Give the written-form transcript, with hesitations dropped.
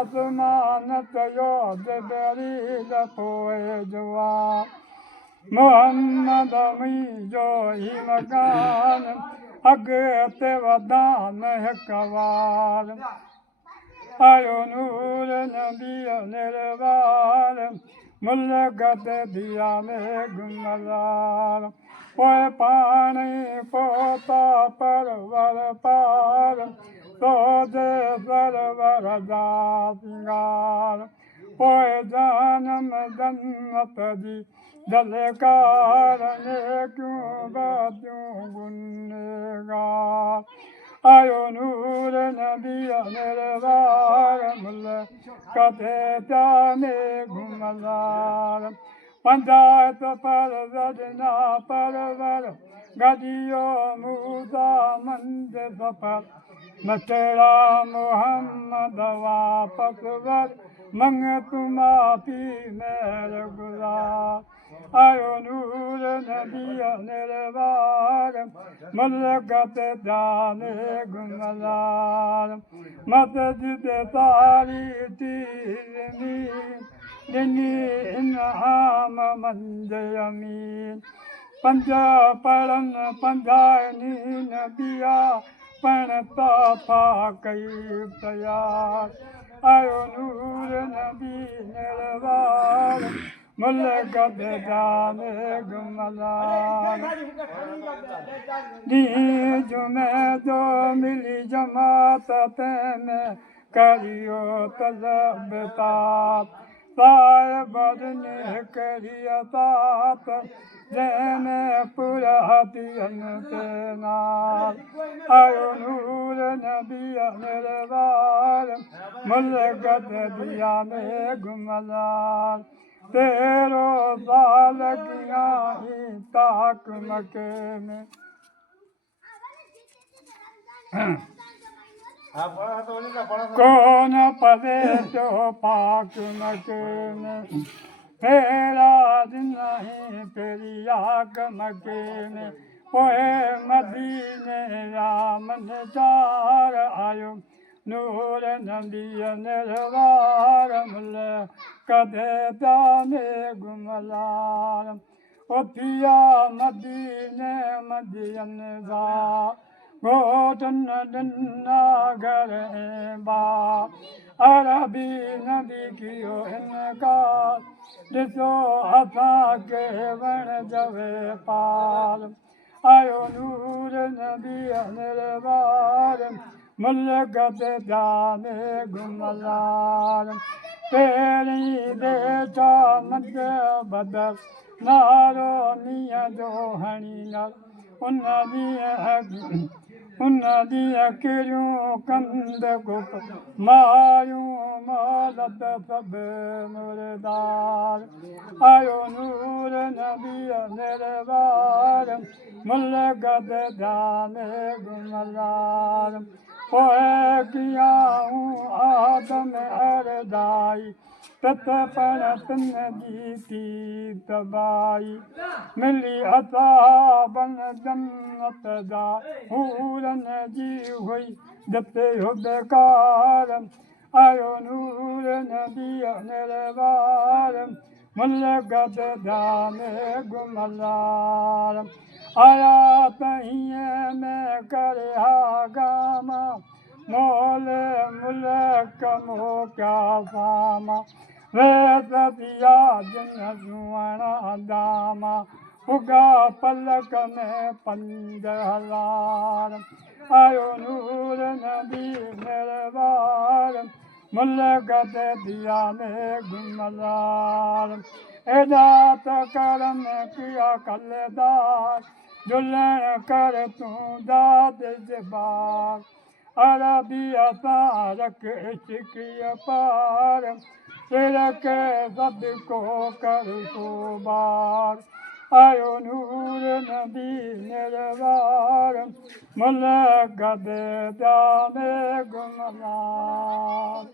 आसमान तयो जबरील पोए जुआ मोहम्मद मुंहिंजो ही मकान अॻिते वधान हिकवार आयो नूर नबीअ निर्वार मुल्क ते दिया में गुमरार पोइ पाण ई पहुता परवर पार सोजे सरवर जा सिंगार पोइ जानम जन्नत जी दलकार नेकियूं बातियूं गुनहगार आयो नूर नबीअ निर्वार मुल्क ते जाने घुमलार पंजायत परवरना परवर गदियो मूसा मंद सफर नचड़ा मोहम्मद वापस वर मंग तू माफ़ी मेहर गुज़ार आयो नूर नबीअ निर्वार मुल्क ते जाने गुमलार मस्जिद सारी तीरनी ॾिनी इनाम मंझ अमीन पंज पढ़नि पंजानी नबिया पण तोहफ़ा कई तयार आयो नूर नबी निर्वार मुल्क ते जाने गुमलार ॾींहुं जुमे जो मिली जमात तंहिंमें करियो तलब ताप साहिबनि हिकिड़ी असात जंहिंमें पुरहतियनि ते नाल आयो नूर नबीअ निर्वार मुल्क ते दिया में गुमलार तेरो साल कीअं ताक मके में कौन पवे जो पाक मके में फेरा नहीं फेरी आग मके में पोए मदीने रामन चार आयो नूर नबीअ निर्वार मुल्क ते जाने गुमलार उथिया मदीने मदियन जा घोटन ॾिना घर ऐं बार अरबी नबी कियो इनकार ॾिसो असांखे वण जवे पार आयो नूर नबीअ निर्वार मुल्क ते जाने गुमलार पहिरीं देठा मद बदर नारो मींहं जो हणींदड़ उन ॾींहुं किरियूं कंद गुप मायूं मौलत सभु मुर्दार आयो नूर नबीअ निर्वार मुल्क ते जाने गुमलार पोइ कीअं आदम अरदाई तत पण तिन जी थी तबाई मिली असाबनि जन्नत जा हूरनि जी हुई जिते बेकार आयो नूर नबीअ निर्वार मुल्क ते जाने गुमलार आया त हीअं में करे हा गामा मोले मुल्क मोकिया सामा वेद दिया जिन सुवणा दामा उगा पलक में 5000 आयो नूर नबी निर्वार मुल्क ते दिया में गुमलार एॾा त करम किया कलदार झुलण कर तूं दाद जबार अरबी असां रख इश्क़ीअ पार तिलक सदको कर सोबार आयो नूर नबी निर्वार मुल्क ते जाने गुमलार